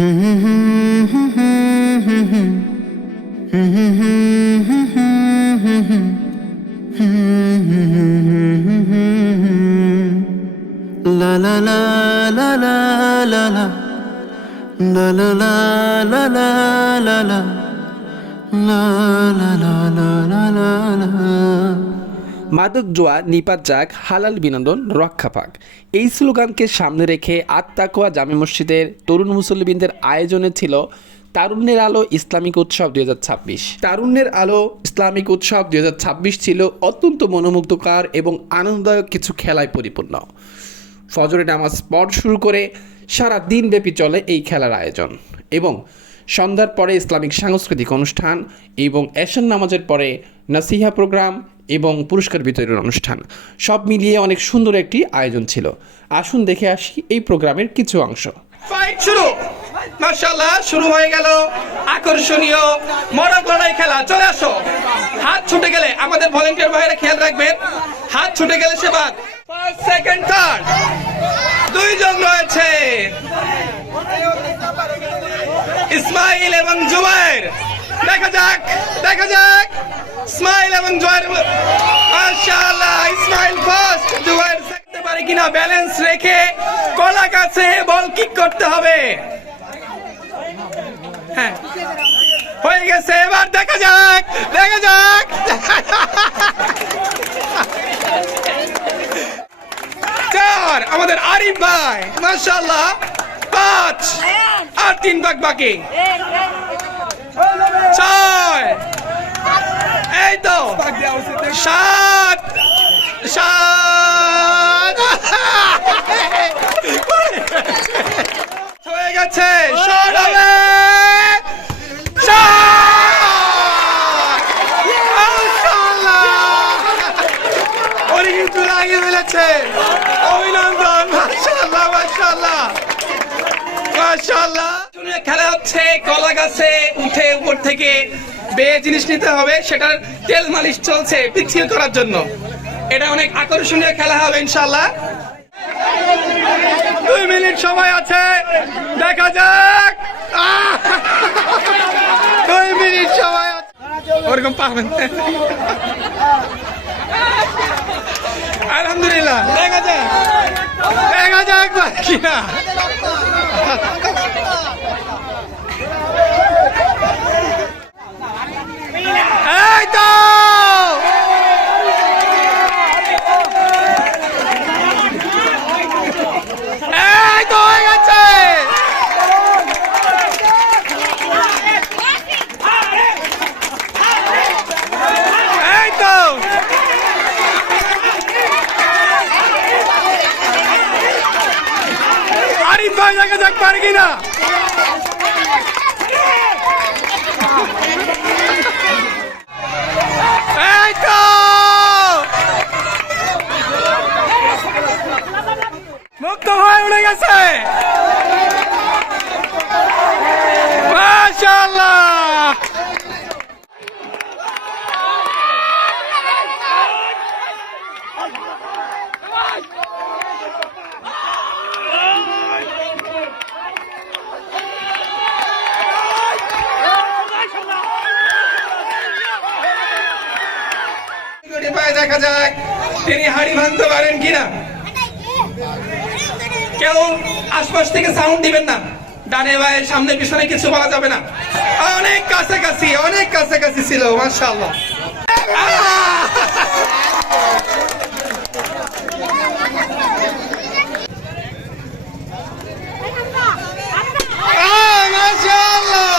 La la la la la la la la la la la la la la la la la la la। মাদক জোয়া নিপাত যাক, হালাল বিনোদন রক্ষা পাক, এই স্লোগানকে সামনে রেখে আত্মাকোয়া জামে মসজিদের তরুণ মুসল্লিবৃন্দের আয়োজনে ছিল তারুণ্যের আলো ইসলামিক উৎসব 2026। তারুণ্যের আলো ইসলামিক উৎসব 2026 ছিল অত্যন্ত মনোমুগ্ধকর এবং আনন্দদায়ক কিছু খেলায় পরিপূর্ণ। ফজরের নামাজ পড় শুরু করে সারা দিনব্যাপী চলে এই খেলার আয়োজন এবং সন্ধ্যার পরে ইসলামিক সাংস্কৃতিক অনুষ্ঠান এবং এশার নামাজের পরে নাসিহা প্রোগ্রাম এবং পুরস্কার বিতরণ অনুষ্ঠান, সব মিলিয়ে অনেক সুন্দর একটি আয়োজন ছিল। আসুন দেখে আসি এই প্রোগ্রামের কিছু অংশ। ফাইট শুরু, মাশাআল্লাহ, শুরু হয়ে গেল আকর্ষণীয় মডার্ন লড়াই খেলা। চলে আসো। হাত ছুটে গেলে আমাদের ভলান্টিয়ার ভাইরা খেয়াল রাখবেন, হাত ছুটে গেলে সে বাদ। ফার্স্ট সেকেন্ড থার্ড দুইজন রয়েছে, ইসমাইল এবং জুবায়ের। দেখা যাক দেখা যাক ইসমাইল এবং জুবায়ের। মাশাআল্লাহ, ইসমাইল ফার্স্ট, জুবায়ের দেখতে পারে কিনা ব্যালেন্স রেখে কলা কাছে বল কিক করতে হবে। হ্যাঁ, হয়ে গেছে। এবার দেখা যাক দেখা যাক। চার আমাদের আরিফ ভাই, মাশাআল্লাহ। পাঁচ আর 3 ভাগ বাকি। ছয়, এই তো। সাত সাত হয়ে গেছে। শট হবে। ওরে কিন্তু লাগিয়ে ফেলেছে। অভিনন্দন, মাশাআল্লাহ মাশাআল্লাহ মাশাআল্লাহ। খেলা হচ্ছে কলা গাছে উঠে উপর থেকে বেয়ে জিনিস নিতে হবে, সেটার তেল মালিশ চলছে পিচ্ছিল করার জন্য। এটা অনেক আকর্ষণীয় খেলা হবে ইনশাআল্লাহ। 2 মিনিট সময় আছে, দেখা যাক। 2 মিনিট সময় আছে, ওরকম পাবেন। আলহামদুলিল্লাহ, দেখা যাক দেখা যাক কিনা। এই তো এই তো হয়ে গেছে। এই তো আরিফ ভাই দেখা যাক পারে কিনা। এই তো মুক্ত হয়ে উঠে গেছে। মাশাআল্লাহ। দেখা যাক তিনি হাড়ি ভাঙতে পারেন কিনা। কেউ আশপাশ থেকে সাউন্ড দিবেন না, ডানে বায়ে সামনে পিছনে কিছু বলা যাবে না। অনেক কাছাকাছি ছিল, মাশাআল্লাহ। মাশাআল্লাহ,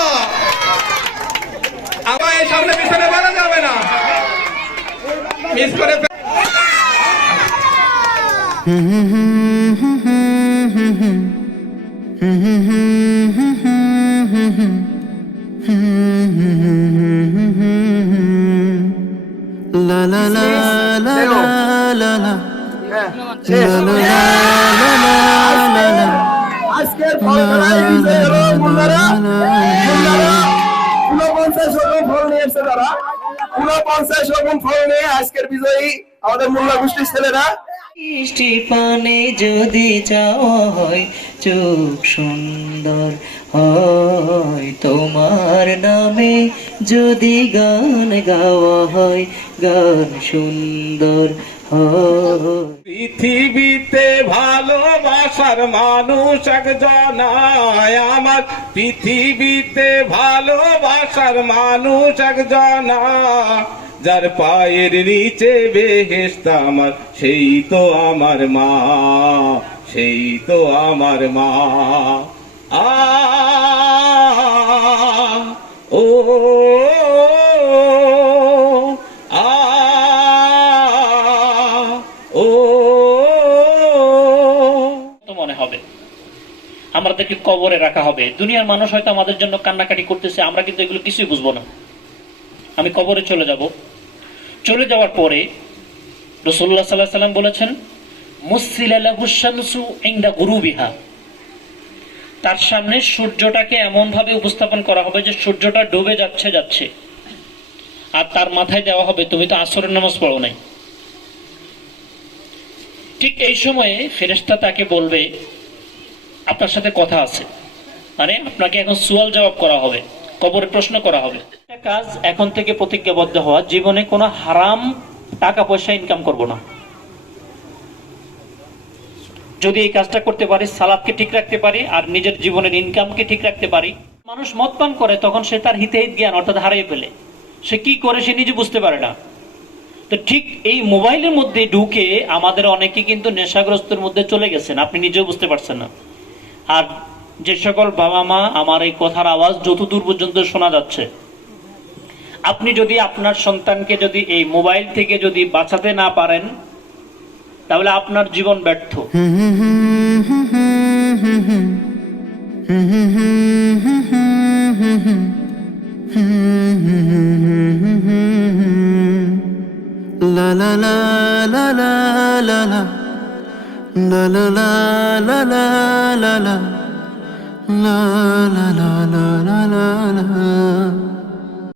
আমার সামনে পিছনে বলা যাবে না, মিস করে। La la la la la la la আজকের ফলখানায় বিজয়ী হলো মুন্নারা। 49 রকম ফল নিয়ে এসেছে তারা, 49 রকম ফল নিয়ে আজকের বিজয়ী আমাদের মোল্লা গোষ্ঠীর ছেলেরা। মিষ্টি পানে যদি যাওয়া হয় চোখ সুন্দর হয়, তোমার নামে যদি গান গাওয়া হয়, গান সুন্দর হয়। পৃথিবীতে ভালোবাসার মানুষ একজন আমার, পৃথিবীতে ভালোবাসার মানুষ একজন, যার পায়ের নিচে বেহেশত আমার, সেই তো আমার মা, সেই তো আমার মা। আ ও আ ও তো মনে হবে আমাদেরকে কবরে রাখা হবে। দুনিয়ার মানুষ হয়তো আমাদের জন্য কান্নাকাটি করতেছে, আমরা কিন্তু এগুলো কিছুই বুঝবো না। আমি কবরে চলে যাব, চলে যাওয়ার পরে রাসূলুল্লাহ সাল্লাল্লাহু আলাইহি সাল্লাম বলেছেন, মুসিলা লাহু শামসু ইনদা গুরুবিহা, তার সামনে সূর্যটাকে এমন ভাবে উপস্থাপন করা হবে যে সূর্যটা ডুবে যাচ্ছে যাচ্ছে, আর তার মাথায় দেওয়া হবে, তুমি তো আসরের নামাজ পড়ো নাই। ঠিক এই সময়ে ফেরেশতা তাকে বলবে, আপনার সাথে কথা আছে, মানে আপনাকে এখন সুয়াল জবাব করা হবে, কবরে প্রশ্ন করা হবে। একটা কাজ এখন থেকে প্রতিজ্ঞাবদ্ধ হওয়া, জীবনে কোনো হারাম টাকা পয়সা ইনকাম করব না। যদি এই কাজটা করতে পারি, সালাদকে ঠিক রাখতে পারি, আর নিজের জীবনের ইনকামকে ঠিক রাখতে পারি। মানুষ মদ পান করে, তখন সে তার হিতাহিত জ্ঞান অর্থাৎ হারিয়ে ফেলে, সে কি করে সে নিজে বুঝতে পারে না। তো ঠিক এই মোবাইলের মধ্যে ঢুকে আমাদের অনেকে কিন্তু নেশাগ্রস্তের মধ্যে চলে গেছেন, আপনি নিজেও বুঝতে পারছেন না। আর যে সকল বাবা মা আমার এই কথার আওয়াজ যতদূর পর্যন্ত শোনা যাচ্ছে, আপনি যদি আপনার সন্তানকে যদি এই মোবাইল থেকে যদি বাঁচাতে না পারেন, তাহলে আপনার জীবন ব্যর্থ। La la la la la la la la la la la la la la la la la la la la